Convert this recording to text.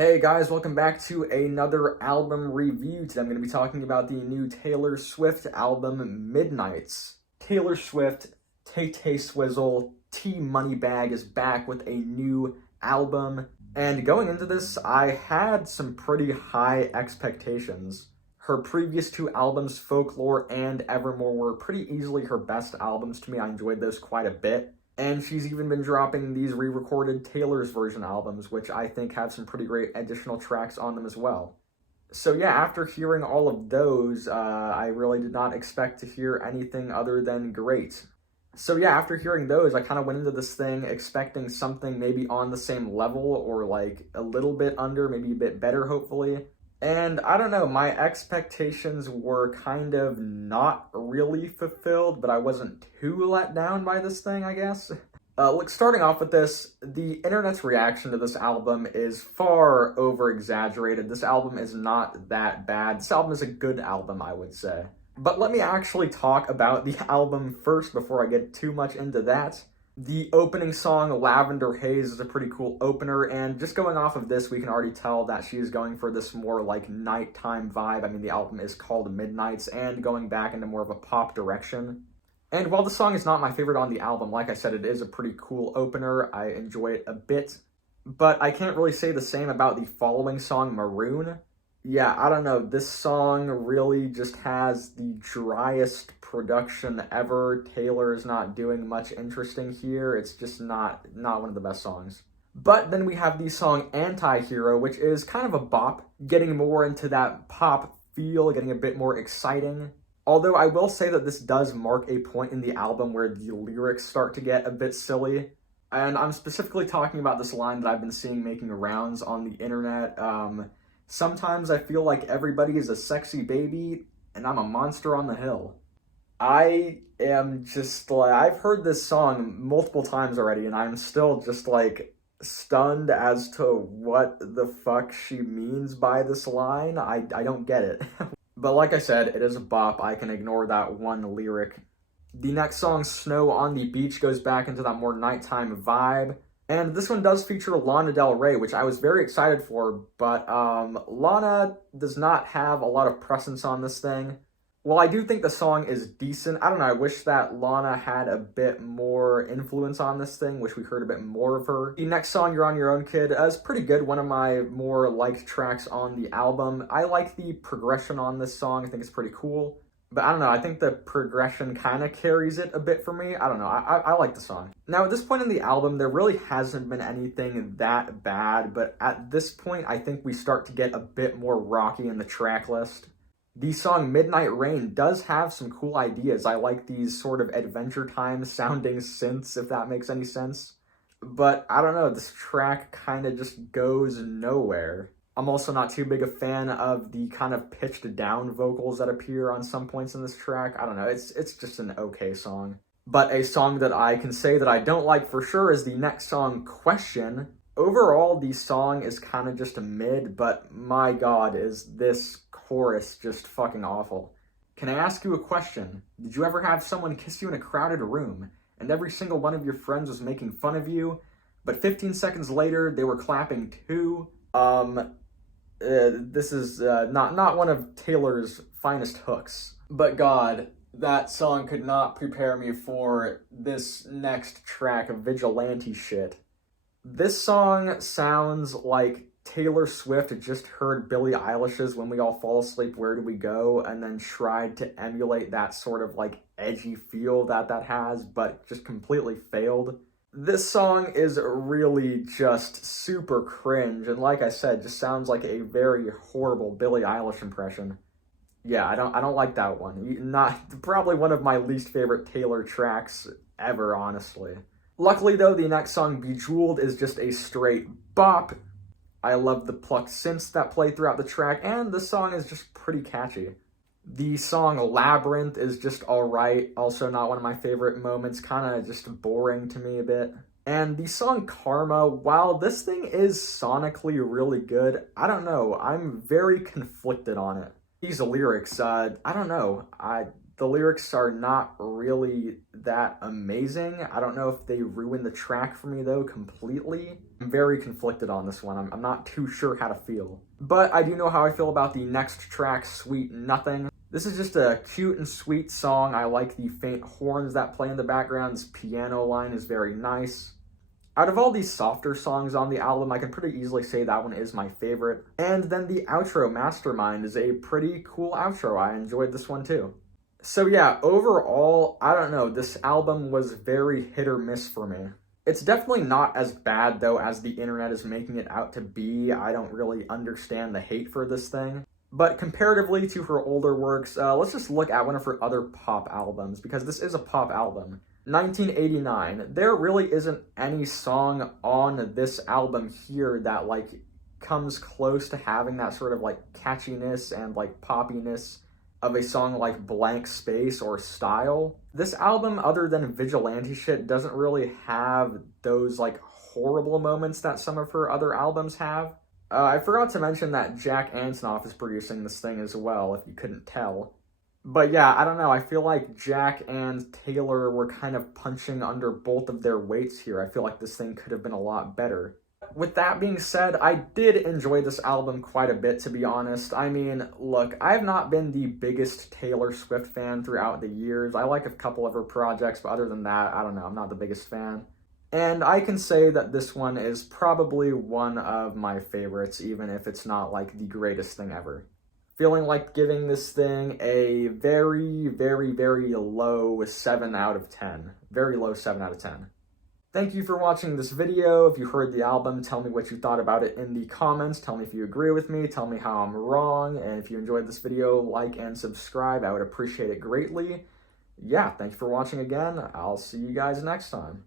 Hey guys, welcome back to another album review. Today I'm going to be talking about the new Taylor Swift album, Midnights. Taylor Swift, Tay Swizzle, T Moneybag is back with a new album. And going into this, I had some pretty high expectations. Her previous two albums, Folklore and Evermore, were pretty easily her best albums to me. I enjoyed those quite a bit. And she's even been dropping these re-recorded Taylor's version albums, which I think have some pretty great additional tracks on them as well. So yeah, after hearing all of those, I really did not expect to hear anything other than great. So yeah, after hearing those, I kind of went into this thing expecting something maybe on the same level or like a little bit under, maybe a bit better, hopefully. And I don't know, my expectations were kind of not really fulfilled, but I wasn't too let down by this thing, I guess. Look, starting off with this, the internet's reaction to this album is far over-exaggerated. This album is not that bad. This album is a good album, I would say. But let me actually talk about the album first before I get too much into that. The opening song, Lavender, Haze, is a pretty cool opener, and just going off of this, we can already tell that she is going for this more, like, nighttime vibe. I mean, the album is called Midnights, and going back into more of a pop direction. And while the song is not my favorite on the album, like I said, it is a pretty cool opener. I enjoy it a bit. But I can't really say the same about the following song, Maroon. Yeah, I don't know, this song really just has the driest production ever. Taylor is not doing much interesting here. It's just not one of the best songs. But then we have the song Anti-Hero, which is kind of a bop, getting more into that pop feel, getting a bit more exciting. Although I will say that this does mark a point in the album where the lyrics start to get a bit silly. And I'm specifically talking about this line that I've been seeing making rounds on the internet. Sometimes I feel like everybody is a sexy baby, and I'm a monster on the hill. I am just like, I've heard this song multiple times already, and I'm still just like stunned as to what the fuck she means by this line. I don't get it. But like I said, it is a bop. I can ignore that one lyric. The next song, Snow on the Beach, goes back into that more nighttime vibe. And this one does feature Lana Del Rey, which I was very excited for, but Lana does not have a lot of presence on this thing. While I do think the song is decent, I don't know, I wish that Lana had a bit more influence on this thing, wish we heard a bit more of her. The next song, You're on Your Own Kid, is pretty good, one of my more liked tracks on the album. I like the progression on this song, I think it's pretty cool. But I don't know, I think the progression kind of carries it a bit for me. I don't know, I like the song. Now, at this point in the album, there really hasn't been anything that bad, but at this point, I think we start to get a bit more rocky in the track list. The song Midnight Rain does have some cool ideas. I like these sort of Adventure Time sounding synths, if that makes any sense. But I don't know, this track kind of just goes nowhere. I'm also not too big a fan of the kind of pitched down vocals that appear on some points in this track. I don't know, it's just an okay song. But a song that I can say that I don't like for sure is the next song, Question. Overall, the song is kind of just a mid, but my god, is this chorus just fucking awful. Can I ask you a question? Did you ever have someone kiss you in a crowded room, and every single one of your friends was making fun of you, but 15 seconds later, they were clapping too? This is not one of Taylor's finest hooks. But God, that song could not prepare me for this next track of vigilante shit. This song sounds like Taylor Swift just heard Billie Eilish's When We All Fall Asleep, Where Do We Go, and then tried to emulate that sort of like edgy feel that has, but just completely failed. This song is really just super cringe, and like I said, just sounds like a very horrible Billie Eilish impression. Yeah, I don't like that one. Not probably one of my least favorite Taylor tracks ever, honestly. Luckily though, the next song, Bejeweled, is just a straight bop. I love the plucked synths that play throughout the track, and the song is just pretty catchy. The song Labyrinth is just alright, also not one of my favorite moments, kind of just boring to me a bit. And the song Karma, while this thing is sonically really good, I don't know, I'm very conflicted on it. These lyrics, I don't know, The lyrics are not really that amazing. I don't know if they ruined the track for me though completely. I'm very conflicted on this one. I'm not too sure how to feel. But I do know how I feel about the next track, Sweet Nothing. This is just a cute and sweet song. I like the faint horns that play in the background. This piano line is very nice. Out of all these softer songs on the album, I can pretty easily say that one is my favorite. And then the outro, Mastermind, is a pretty cool outro. I enjoyed this one too. So yeah, overall, I don't know, this album was very hit or miss for me. It's definitely not as bad though as the internet is making it out to be. I don't really understand the hate for this thing. But comparatively to her older works, let's just look at one of her other pop albums, because this is a pop album. 1989. There really isn't any song on this album here that like comes close to having that sort of like catchiness and like poppiness of a song like Blank Space or Style. This album, other than vigilante shit, doesn't really have those like horrible moments that some of her other albums have. I forgot to mention that Jack Antonoff is producing this thing as well, if you couldn't tell. But yeah, I don't know, I feel like Jack and Taylor were kind of punching under both of their weights here. I feel like this thing could have been a lot better. With that being said, I did enjoy this album quite a bit, to be honest. I mean, look, I've not been the biggest Taylor Swift fan throughout the years. I like a couple of her projects, but other than that, I don't know, I'm not the biggest fan. And I can say that this one is probably one of my favorites, even if it's not like the greatest thing ever. Feeling like giving this thing a very, very, very low 7 out of 10. Very low 7 out of 10. Thank you for watching this video. If you heard the album, tell me what you thought about it in the comments. Tell me if you agree with me. Tell me how I'm wrong. And if you enjoyed this video, like and subscribe. I would appreciate it greatly. Yeah, thank you for watching again. I'll see you guys next time.